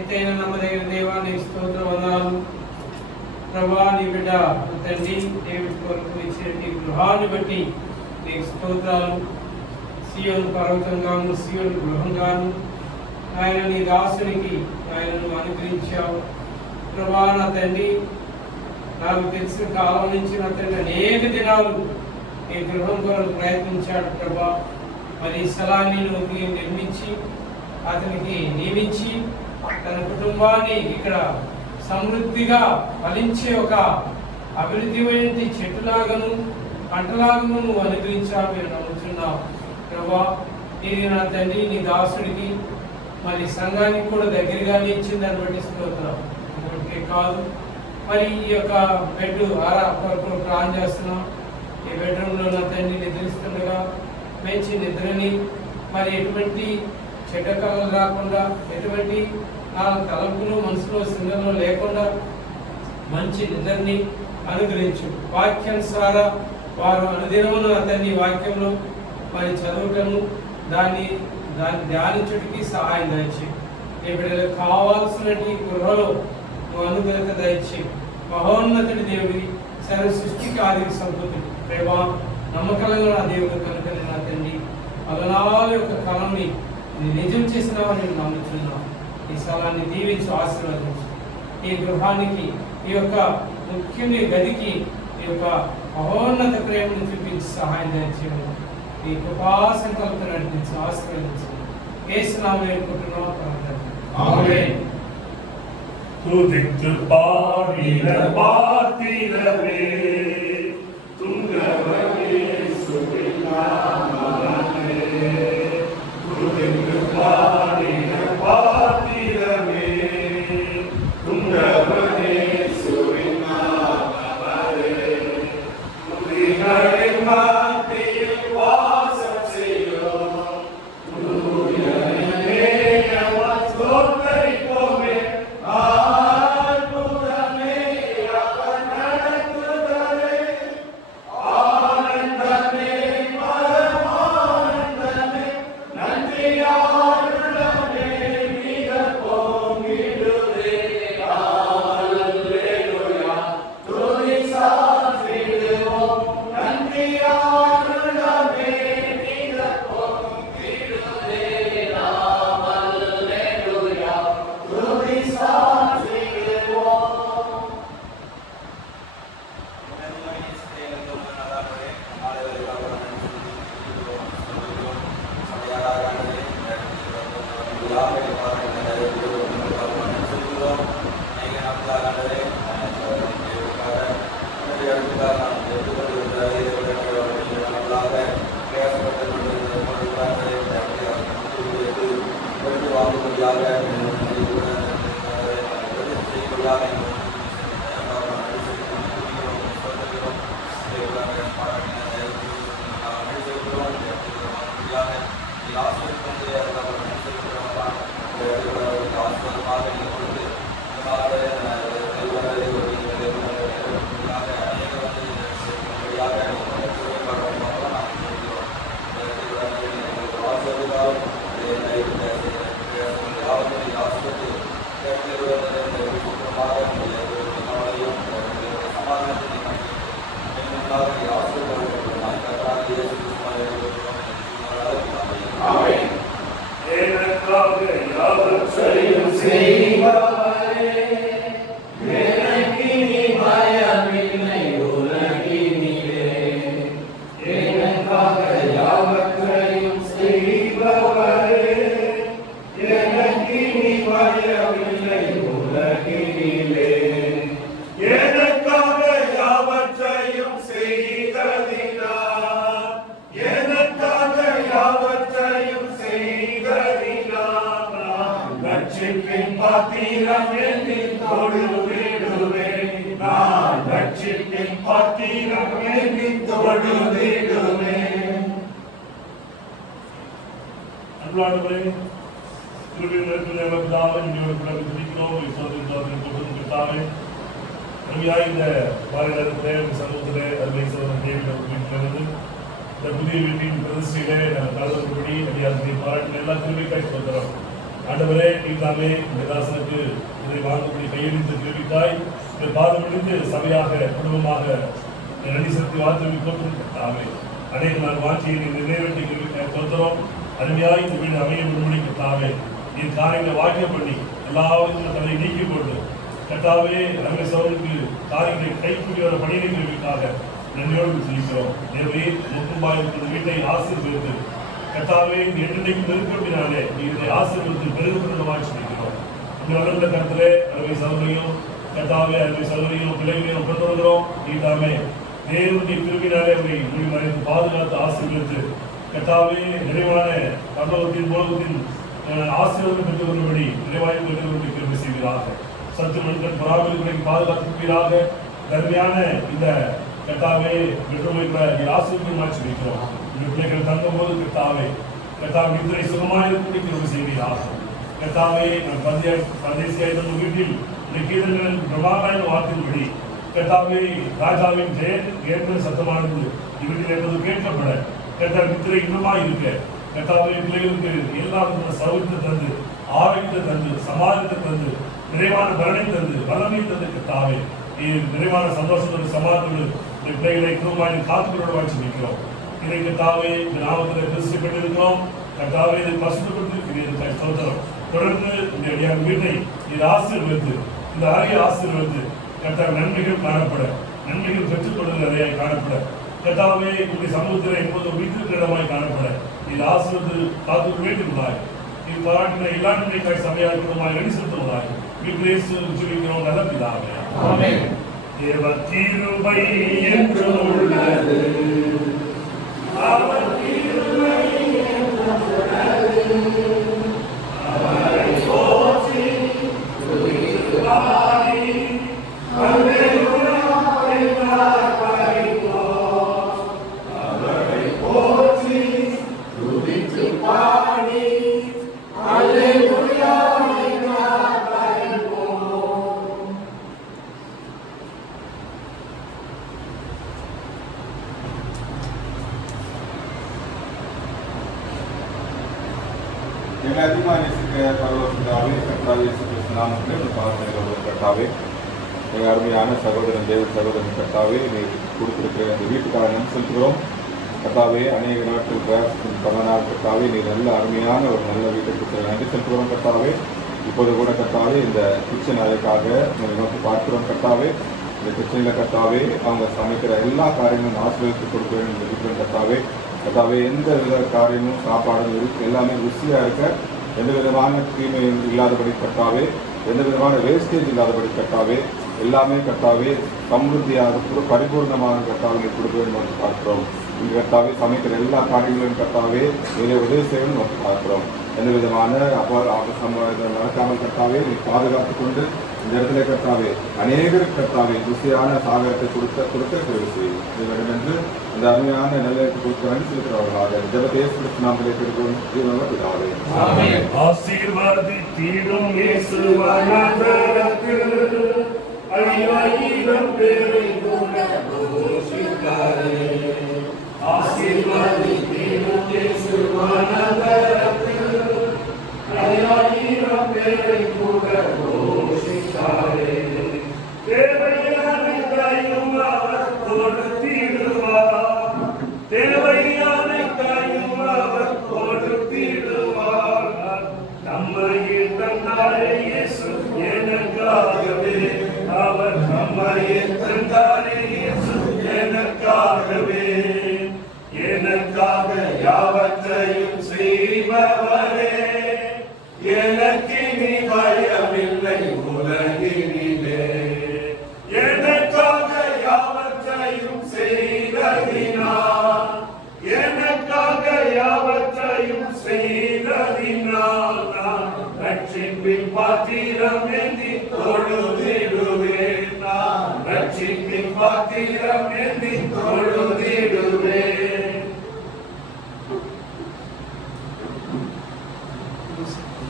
ఎత్తైన నమ్మదగిన దేవా నీకు స్తోత్ర వందనాలు ప్రభా. నీ బిడ్డ తండ్రి డేవిడ్ కొరకు ఇచ్చిన గృహాన్ని బట్టి నీకు స్తోత్రాలు. సీయోను పర్వతంగాను సీయోను గృహంగాను ఆయన నీ దాసునికి ఆయనను అనుగ్రహించావు ప్రభా. నా తండ్రి నాకు తెలిసిన కాలం నుంచి నా తండ్రి అనేక దినాలు ఈ గృహం కొరకు ప్రయత్నించాడు ప్రభా. మరి స్థలాన్ని నువ్వు నిర్మించి అతనికి నియమించి తన కుటుంబాన్ని ఇక్కడ సమృద్ధిగా ఫలించే ఒక అభివృద్ధి చెట్టులాగను పంటలాగను నువ్వు అనుగ్రహించావు నేను నమ్ముతున్నావు ప్రభా. ఇది నా తండ్రి నీ దాసుడికి మరి సంఘానికి కూడా దగ్గరగానే ఇచ్చింది దాన్ని బట్టి స్తోత్రం. అందుకే కాదు మరి ఈ యొక్క బెడ్ కొరకు ప్లాన్ చేస్తున్నాం. ఈ బెడ్రూమ్లో నా తండ్రి నిద్రిస్తుండగా మంచి నిద్రని మరి ఎటువంటి చెడ్డ కళలు రాకుండా ఎటువంటి తలంపులు మనసులో సింగంలో లేకుండా మంచి నిద్రని అనుగ్రహించు. వాక్యానుసార వారు అనుదినమును అతన్ని వాక్యంలో మరి చదువుటను దాన్ని ధ్యానించుడికి సహాయం దయచి నీ బిడ్డలకు కావాల్సినటువంటి గృహలో నువ్వు అనుగ్రహత దయచి మహోన్నతుడి దేవుడి సర్వ సృష్టికి ఆదికి సంపూర్తి ప్రేమ నమ్మకాలను నా దేవుడు కనుక నా తండ్రి అలనాల యొక్క కళని నిజం చేసినావని నేను నమ్ముతున్నాను. ఈ స్థలాన్ని దీవించి ఆశీర్వదించు. ఈ గృహానికి ఈ యొక్క ముఖ్యమైన గదికి ఈ యొక్క మహోన్నత ప్రేమను చూపించి సహాయం దయచేయము. ఈ కృపా సంకల్పం నడిపించి ఆశీర్వదించు. యేసునామములో వేడుకుంటున్నాము ఆమేన్. துதித்து பாடின பாத்திரமே துங்கவனே சுபில்லாமலே துதித்து பாடின பாத்திரமே துங்கவனே சுபில்லாமலே துதிகளின் மத்தியில் வாசம் செய்யும் துதியனே அவன் ஸ்தோத்தரிப்போமே. புதிய வீட்டின் பிரதிஷ்டையிலே கலந்துபடி பாராட்டின எல்லா திரும்பிக்காய் சொல்கிறோம். ஆண்டவரே நீதாமே இந்த தாசனுக்கு இதை வாங்கப்படி கையெழுத்து தெரிவித்தாய். இந்த பாதம் விழுந்து சபையாக குடும்பமாக நன்றி செலுத்தி வாழ்த்து போட்டு அநேக நாள் வாஞ்சியை நிறைவேற்றி தோத்திரம் அருமையாய் இந்த வீடு அமைய முன்மொழிக்கு தாவே இது காரியங்களை வாக்கிய பண்ணி எல்லாவற்றையும் தன்னை நீக்கி கொண்டு கட்டாவே ரமேஷ் அவருக்கு காரியங்களை கைக்குடி வர பணிகளுக்காக நன்றியோடு சொல்லிக்கிறோம். தேவையே முக்கும்பாய் இருக்கிற வீட்டை ஆசீர்வதித்து கட்டாவே என்னைக்கு நெருக்கடினாலே இதை ஆசீர்வதித்து பெருகப்பட்ட வாட்சி நிற்கிறோம். இந்த நல்ல கருத்திலே அருமை சௌகரியம் கட்டாவே அருமை சௌகரியம் பிள்ளைகளையும் கொண்டு வருகிறோம். நீதாமே தேவனுடைய கிருபினாலே அவரை மறைத்து பாதுகாத்து ஆசீர்வதித்து கட்டாவே நிறைவான பரலோகத்தின் உலகத்தின் ஆசீர்வாதம் பெற்று வரும்படி நிறைவாய்ப்பு பெற்றவர்களுக்கு கிருபை செய்வீராக. சத்து மனிதன் பராமரிப்புகளை பாதுகாத்துவீராக. தன்மையான இந்த கட்டாவே பெற்றுமைக்கிற ஆசீர்வாதம் மாற்றி வைக்கிறோம். இந்த பிள்ளைகள் தங்கும் போது கட்டாவே இத்தனை சுகமாக இருக்கக்கூடிய கிருபை செய்வீராக. கட்டாவே நான் பரதேசியாக இருந்த வீட்டில் இந்த கீதங்கள் பிரபாகரன் வார்த்தையின்படி கட்டாவே ராஜாவின் ஜெயங்கிற சத்தமானது இவற்றில் என்பது கேட்கப்பட கட்டா நித்திரை இன்னமாக இருக்க கட்டாவே பிள்ளைகளுக்கு எல்லா சௌகரியத்தை தந்து ஆரோக்கியத்தை தந்து சமாதானத்தை தந்து நிறைவான பலனை தந்து வல்லமை தந்து கட்டாவே நிறைவான சந்தோஷத்தோடு சமாதானத்தோடு இந்த பிள்ளைகளை குடும்பமாக காத்துக்களோடு வாட்சி வைக்கிறோம். இதை கட்டாவே இந்த நாமத்தில் திருஷ்டிப்பட்டிருக்கிறோம். கட்டாவே இதை பசுப்படுத்திருக்கிறீர்கள் ஸ்தோத்திரம். தொடர்ந்து இந்த வீட்டை இது ஆசீர்வதித்து இந்த அறையை ஆசீர்வதித்து கட்டா நன்மைகள் காணப்பட நன்மைகள் பெற்றுக்கொள்வது அறையாய் காணப்பட கட்டாவே உங்களுடைய சமூகத்தில் எப்போதும் வீட்டிற்கு இடமாய் காணப்பட இது ஆசீர்வதித்து காத்துக்க வேண்டுவதாய் இது பாராட்டின எல்லா நன்மைக்காய் சபையாக இருக்கணுமாய் நடி செலுத்துவதாய் வீட்டிலேசு ஜெபிக்கிறோம் நல்ல பிதாவே. ஆமென். தேவ கிருபை என்று உள்ளது அவர் கிருபை என்று உள்ளது அவரை போற்றி துதிப்பாரி அல்லேலூயா என்றார் பரிபோம் அவரை போற்றி துதிப்பாரி அல்லேலூயா என்றார் பரிபோம். எங்களை அதிகமாக நேசிக்கிற பரலோகத்தாவே கர்த்தாவே இயேசு கிறிஸ்து நாமத்திலே பாவங்களை கர்த்தாவே எங்கள் அருமையான சகோதரன் தேவ சகோதரன் கர்த்தாவே நீ கொடுத்திருக்கிற அந்த வீட்டுக்காக நன்றி செலுத்துகிறோம். கர்த்தாவே அநேக நாட்கள் பிரயாசத்தின் பலனாக கர்த்தாவே நீ நல்ல அருமையான ஒரு நல்ல வீட்டை கொடுத்த நன்றி செலுத்துகிறோம். கர்த்தாவே இப்போது கூட கர்த்தாவே இந்த கிச்சன் அறைக்காக நீங்கள் நோக்கி பார்க்கிறோம். கர்த்தாவே இந்த கிச்சனில் கர்த்தாவே அவங்க சமைக்கிற எல்லா காரியங்களும் ஆசீர்வதித்து கொடுக்க வேண்டும் என்று இருக்கிறோம். கர்த்தாவே எந்த வித காரியமும் சாப்பாடும் எல்லாமே ருசியாக இருக்க எந்த விதமான தீமை இல்லாதபடி கர்த்தாவே எந்த விதமான வேஸ்டேஜ் இல்லாதபடி கர்த்தாவே எல்லாமே கர்த்தாவே சமிருத்தியாக பரிபூர்ணமான கர்த்தாவை கொடுக்க வேண்டும் என்று பார்க்கிறோம். இங்கே கர்த்தாவே சமைக்கிற எல்லா காரியங்களும் கர்த்தாவே நீரை உதவி செய்யணும் நோக்கி பார்க்கிறோம். எந்த விதமான சம்பவம் நடக்காமல் கர்த்தாவே நீ பாதுகாத்து கொண்டு இந்த இடத்துல கர்த்தாவே அநேகர் கர்த்தாவே ருசியான சாகரத்தை கொடுக்க கிருபை செய்யும் என்று இந்த அருமையான நிலையத்தை கொடுக்க நன்றி செலுத்துகிறவர்களாக ஜெபத்தேசு நாமத்திலே திருக்கும் ஜீவன பிதாவே. ஆமென். ஆசீர்வதித்தீரும் இயேசுவானவருக்கு ஐயாயிரம் பேரை குணபூஷித்தாரே. ஆசீர்வதித்தீரும் இயேசுவானவருக்கு ஐயாயிரம் பேரை குணபூஷித்தாரே. தேவையானதையும் அவர் கொடுத்திடுவார். தேவையானதையும் அவர் கொடுத்திடுவார். நம்மையே தந்தாரே இயேசு எனக்காகவே. அவர் நம்மையே தந்தாரே இயேசு எனக்காகவே. எனக்காக யாவற்றையும் செய்பவரே. எனக்கு நீ பயமில்லை உலகினிலே. எனக்காக யாவற்றையும் செய்ததினால் எனக்காக யாவற்றையும் செய்ததினால் நான் ரட்சிப்பின் பாத்திரம் ஏந்தி தொழுதிடுவேன். நான் ரட்சிப்பின் பாத்திரம் ஏந்தி தொழுதிடுவேன்.